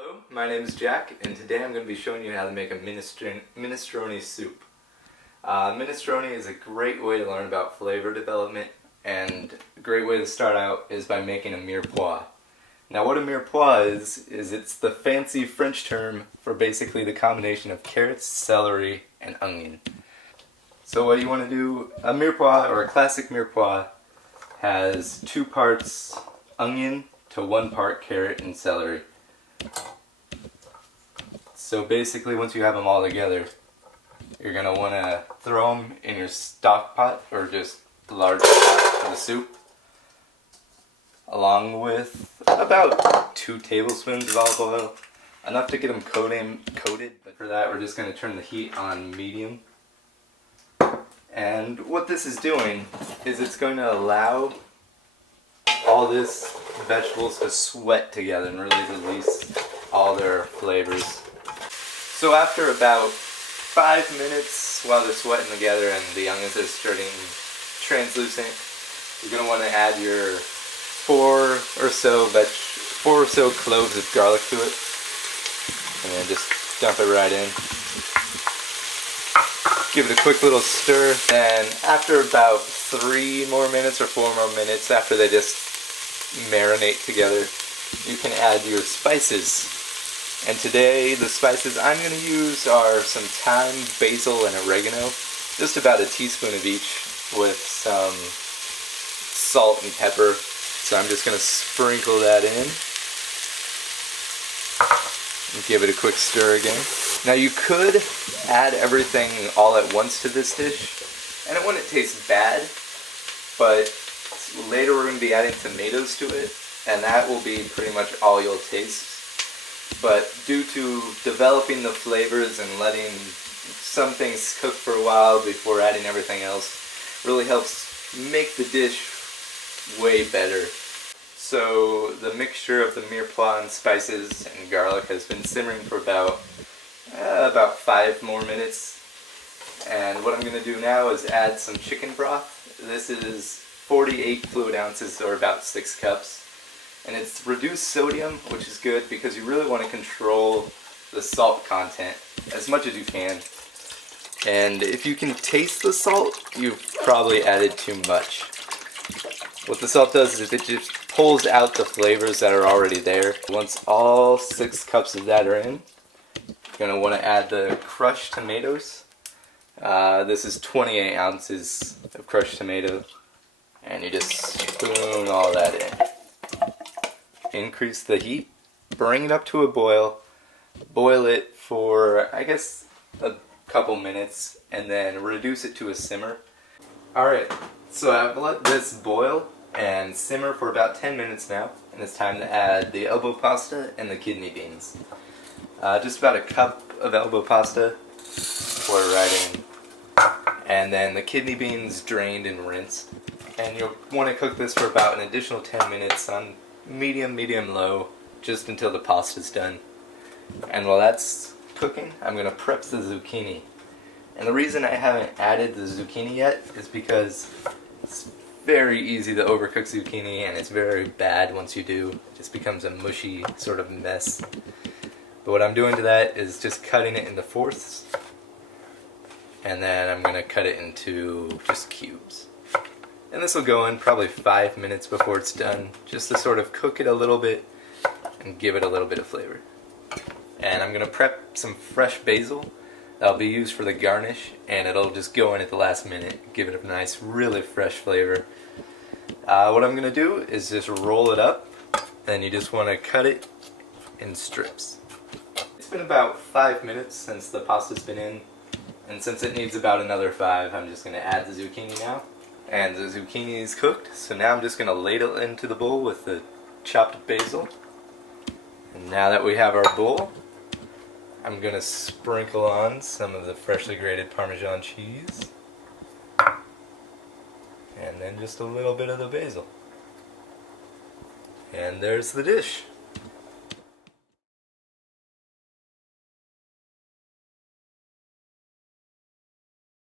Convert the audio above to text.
Hello, my name is Jack, and today I'm going to be showing you how to make a minestrone soup. Minestrone is a great way to learn about flavor development, and a great way to start out is by making a mirepoix. Now what a mirepoix is it's the fancy French term for basically the combination of carrots, celery, and onion. So what you want to do, a mirepoix or a classic mirepoix has 2 parts onion to 1 part carrot and celery. So basically once you have them all together, you're going to want to throw them in your stock pot or just the large pot for the soup, along with about 2 tablespoons of olive oil, enough to get them coated. But for that we're just going to turn the heat on medium. And what this is doing is it's going to allow all this vegetables to sweat together and really release all their flavors. So after about 5 minutes while they're sweating together and the onions are starting translucent, you're going to want to add your 4 or so cloves of garlic to it, and then just dump it right in. Give it a quick little stir, and after about 3 more minutes or 4 more minutes, after they just marinate together, you can add your spices. And today the spices I'm going to use are some thyme, basil, and oregano, just about a teaspoon of each, with some salt and pepper. So I'm just going to sprinkle that in and give it a quick stir again. Now you could add everything all at once to this dish and it wouldn't taste bad, but later we're going to be adding tomatoes to it, and that will be pretty much all you'll taste. But due to developing the flavors and letting some things cook for a while before adding everything else really helps make the dish way better. So the mixture of the mirepoix and spices and garlic has been simmering for about 5 more minutes. And what I'm going to do now is add some chicken broth. This is 48 fluid ounces, or about 6 cups. And it's reduced sodium, which is good because you really want to control the salt content as much as you can. And if you can taste the salt, you've probably added too much. What the salt does is it just pulls out the flavors that are already there. Once all 6 cups of that are in, you're going to want to add the crushed tomatoes. This is 28 ounces of crushed tomato. And you just spoon all that in. Increase the heat, bring it up to a boil, boil it for I guess a couple minutes, and then reduce it to a simmer. Alright, so I've let this boil and simmer for about 10 minutes now, and it's time to add the elbow pasta and the kidney beans. Just about a cup of elbow pasta, pour it right in, and then the kidney beans drained and rinsed. And you'll want to cook this for about an additional 10 minutes on medium-low, just until the pasta's done. And while that's cooking, I'm going to prep the zucchini. And the reason I haven't added the zucchini yet is because it's very easy to overcook zucchini, and it's very bad once you do. It just becomes a mushy sort of mess. But what I'm doing to that is just cutting it into fourths, and then I'm going to cut it into just cubes. And this will go in probably 5 minutes before it's done, just to sort of cook it a little bit and give it a little bit of flavor. And I'm going to prep some fresh basil that'll be used for the garnish, and it'll just go in at the last minute, give it a nice, really fresh flavor. What I'm going to do is just roll it up, then you just want to cut it in strips. It's been about 5 minutes since the pasta's been in, and since it needs about another 5, I'm just going to add the zucchini now. And the zucchini is cooked, so now I'm just going to ladle it into the bowl with the chopped basil. And now that we have our bowl, I'm going to sprinkle on some of the freshly grated Parmesan cheese. And then just a little bit of the basil. And there's the dish.